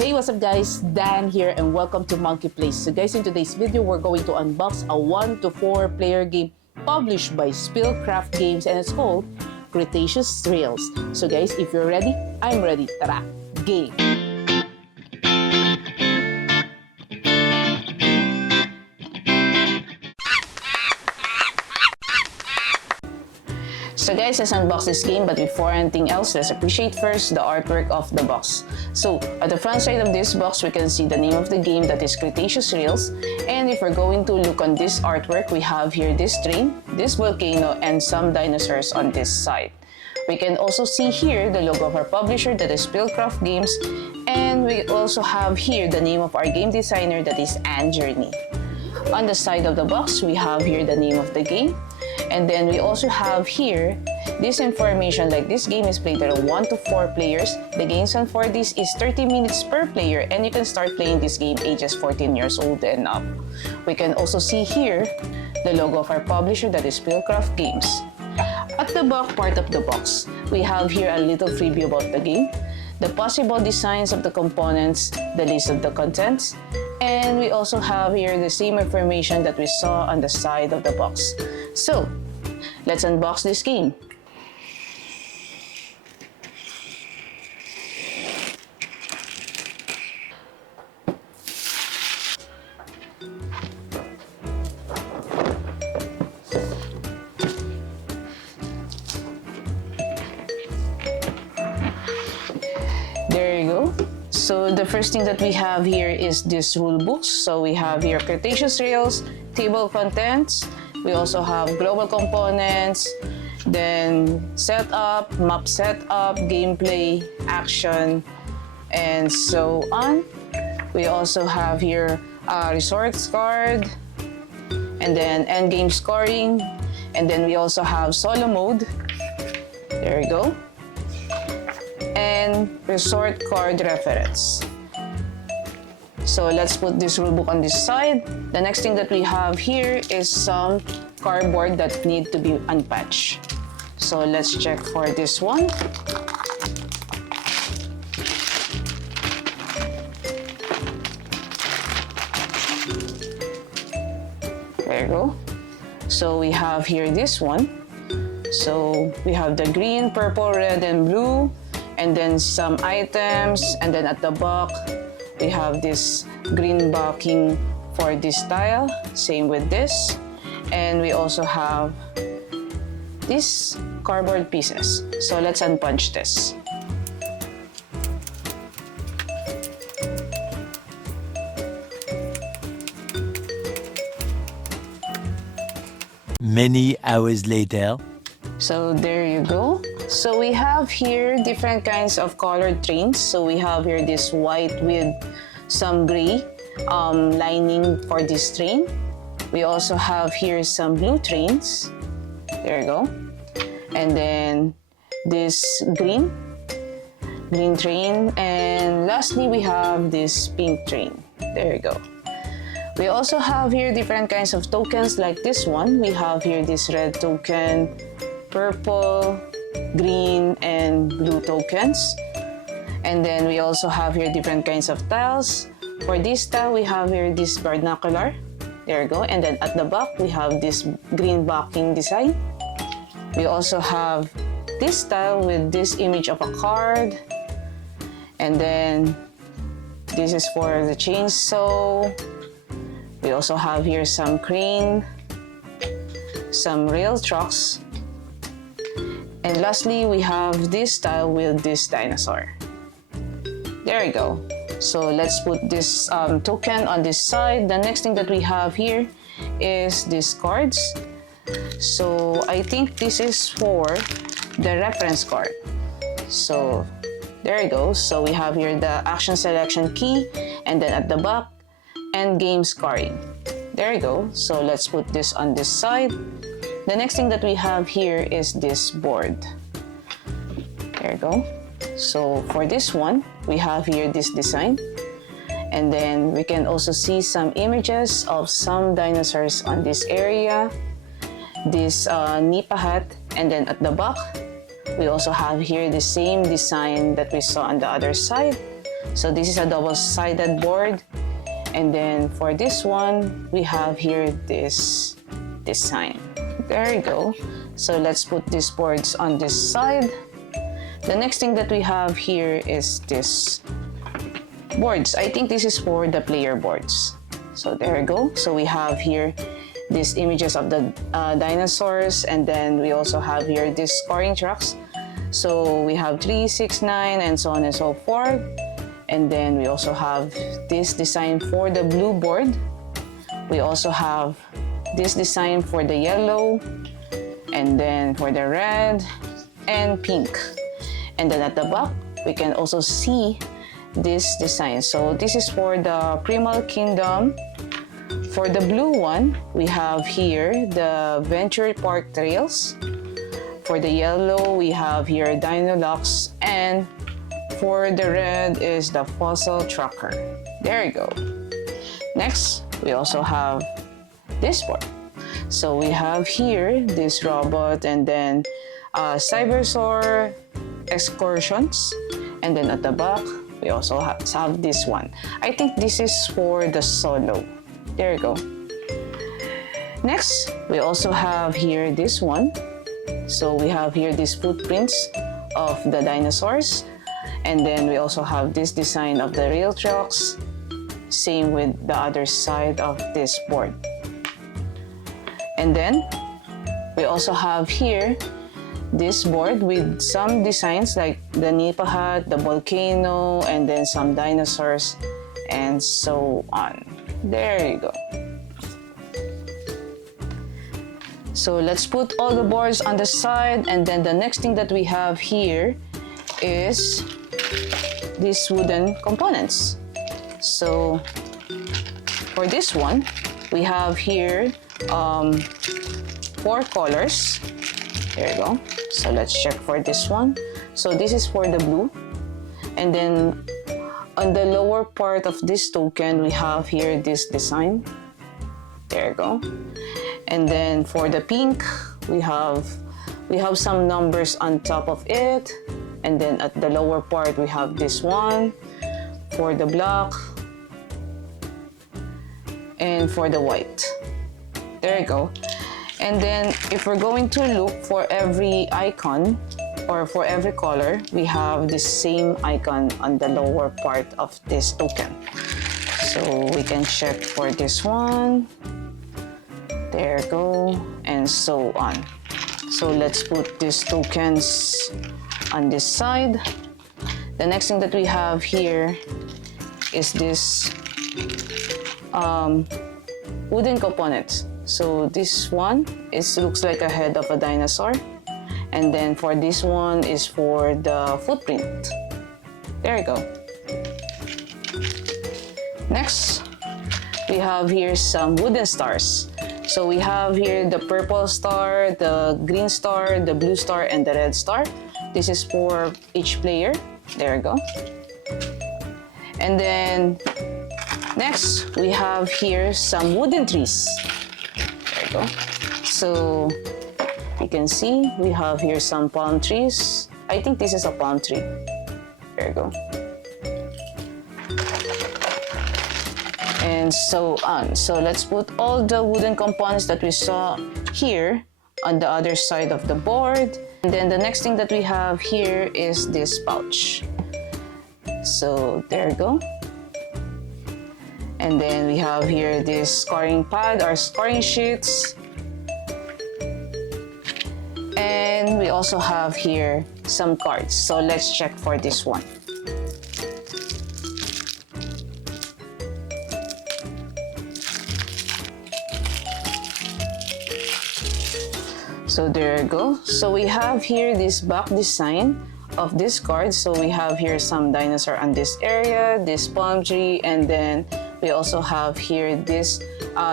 Hey, what's up guys? Dan here and welcome to Monkey Place. So guys, in today's video, we're going to unbox a 1 to 4 player game published by Spiel Craft Games and it's called Cretaceous Rails. So guys, if you're ready, I'm ready. Tara, game! So guys, let's unbox this game, but before anything else, let's appreciate first the artwork of the box. So at the front side of this box, we can see the name of the game, that is Cretaceous Rails. And if we're going to look on this artwork, we have here this train, this volcano, and some dinosaurs on this side. We can also see here the logo of our publisher, that is Spiel Craft Games. And we also have here the name of our game designer, that is Anne Journey. On the side of the box, we have here the name of the game. And then we also have here this information, like this game is played at 1 to 4 players. The game zone for this is 30 minutes per player and you can start playing this game ages 14 years old and up. We can also see here the logo of our publisher, that is Spiel Craft Games. At the back part of the box, we have here a little freebie about the game, the possible designs of the components, the list of the contents, and we also have here the same information that we saw on the side of the box. So, let's unbox this game. There you go. So the first thing that we have here is this rule books. So we have here Cretaceous Rails, table contents. We also have global components, then setup, map setup, gameplay, action, and so on. We also have here a resource card, and then end game scoring, and then we also have solo mode. There we go. And resort card reference. So let's put this rulebook on this side. The next thing that we have here is some cardboard that need to be unpatched. So let's check for this one. There you go. So we have here this one. So we have the green, purple, red, and blue, and then some items, and then at the back, we have this green backing for this tile, same with this. And we also have these cardboard pieces. So let's unpunch this. Many hours later. So there you go. So we have here different kinds of colored trains. So we have here this white with some gray lining for this train. We also have here some blue trains. There you go. And then this green train. And lastly, we have this pink train. There you go. We also have here different kinds of tokens like this one. We have here this red token, purple, green, and blue tokens. And then we also have here different kinds of tiles. For this tile, we have here this binocular. There you go. And then at the back, we have this green backing design. We also have this tile with this image of a card. And then this is for the chainsaw. We also have here some crane, some rail trucks. And lastly, we have this tile with this dinosaur. There you go. So let's put this token on this side. The next thing that we have here is these cards. So I think this is for the reference card. So there you go. So we have here the action selection key, and then at the back, end game scoring. There you go. So let's put this on this side. The next thing that we have here is this board. There you go. So for this one, we have here this design. And then we can also see some images of some dinosaurs on this area. This Nipa hat. And then at the back, we also have here the same design that we saw on the other side. So this is a double-sided board. And then for this one, we have here this design. There you go. So let's put these boards on this side. The next thing that we have here is this boards. I think this is for the player boards. So there you go. So we have here these images of the dinosaurs, and then we also have here these scoring tracks. So we have 3, 6, 9, and so on and so forth. And then we also have this design for the blue board. We also have this design for the yellow, and then for the red and pink. And then at the back, we can also see this design. So this is for the Primal Kingdom. For the blue one, we have here the Venture Park Trails. For the yellow, we have here Dino-Locks, and for the red is the Fossil Tracker. There you go. Next, we also have this board. So we have here this robot, and then Cybersaur Excursions, and then at the back, we also have this one. I think this is for the solo. There you go. Next, we also have here this one. So we have here these footprints of the dinosaurs. And then we also have this design of the rail tracks. Same with the other side of this board. And then we also have here this board with some designs like the Nipa hut, the volcano, and then some dinosaurs, and so on. There you go. So let's put all the boards on the side, and then the next thing that we have here is these wooden components. So for this one, we have here 4 colors. There you go. So let's check for this one. So this is for the blue, and then on the lower part of this token, we have here this design. There you go. And then for the pink, we have some numbers on top of it. And then at the lower part, we have this one for the black and for the white. There you go. And then if we're going to look for every icon, or for every color, we have the same icon on the lower part of this token. So we can check for this one. There you go, and so on. So let's put these tokens on this side. The next thing that we have here is this wooden components. So this one looks like a head of a dinosaur. And then for this one is for the footprint. There you go. Next, we have here some wooden stars. So we have here the purple star, the green star, the blue star, and the red star. This is for each player. There you go. And then next, we have here some wooden trees. There you go. So you can see we have here some palm trees. I think this is a palm tree. There you go. And so on. So let's put all the wooden components that we saw here on the other side of the board. And then the next thing that we have here is this pouch. So there you go. And then we have here this scoring pad or scoring sheets. And we also have here some cards. So let's check for this one. So there you go. So we have here this back design of this card. So we have here some dinosaur on this area, this palm tree, and then we also have here this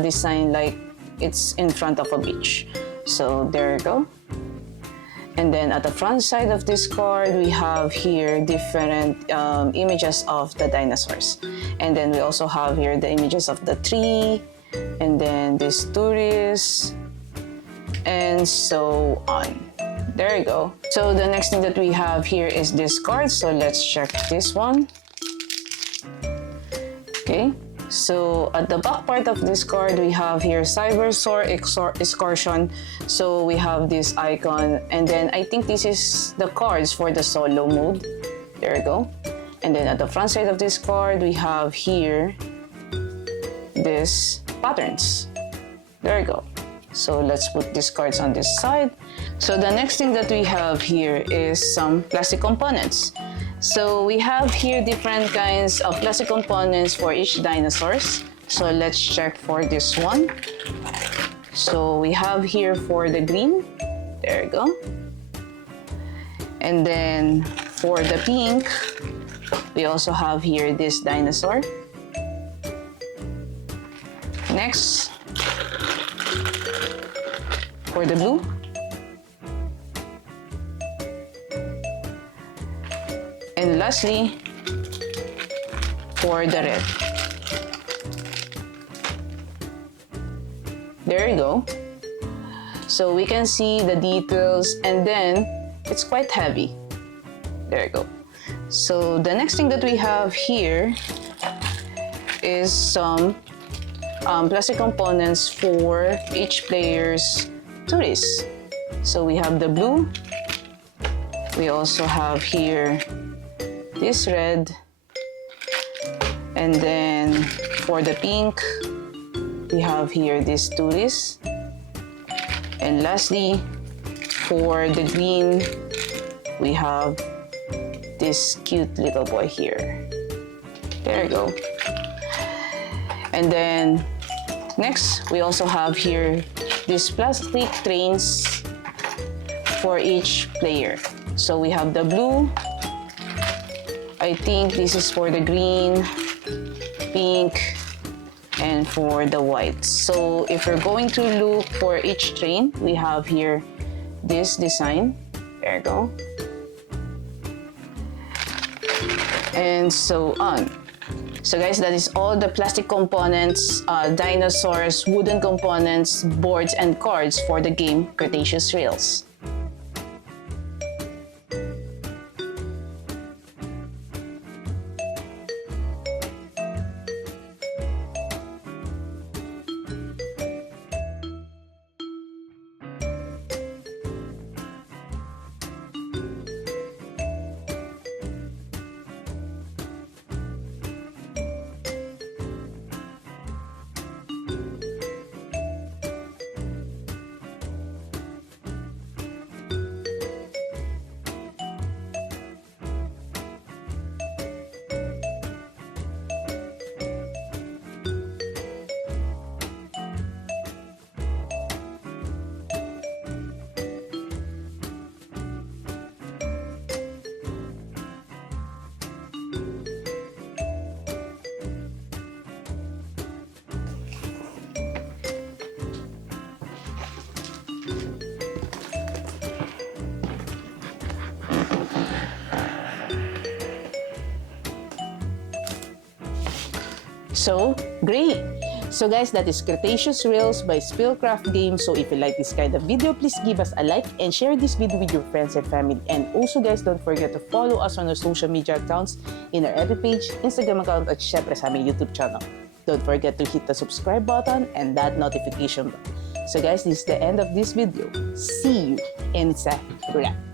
design like it's in front of a beach. So there you go. And then at the front side of this card, we have here different images of the dinosaurs. And then we also have here the images of the tree, and then this tourist, and so on. There you go. So the next thing that we have here is this card. So let's check this one. Okay, so at the back part of this card, we have here Cybersaur Excursion. So we have this icon, and then I think this is the cards for the solo mode. There we go. And then at the front side of this card, we have here this patterns. There we go. So let's put these cards on this side. So the next thing that we have here is some plastic components. So we have here different kinds of plastic components for each dinosaurs. So let's check for this one. So we have here for the green. There we go. And then for the pink, we also have here this dinosaur. Next, for the blue, and lastly, for the red. There you go. So we can see the details, and then it's quite heavy. There you go. So the next thing that we have here is some plastic components for each player's tourists. So we have the blue. We also have here this red. And then for the pink, we have here this tourist. And lastly, for the green, we have this cute little boy here. There you go. And then next, we also have here these plastic trains for each player. So we have the blue. I think this is for the green, pink, and for the white. So if we're going to look for each train, we have here this design. There you go. And so on. So guys, that is all the plastic components, dinosaurs, wooden components, boards, and cards for the game Cretaceous Rails. So, great! So guys, that is Cretaceous Rails by Spiel Craft Games. So if you like this kind of video, please give us a like and share this video with your friends and family. And also guys, don't forget to follow us on our social media accounts in our FB page, Instagram account, at syempre sa aming YouTube channel. Don't forget to hit the subscribe button and that notification bell. So guys, this is the end of this video. See you, and it's a wrap.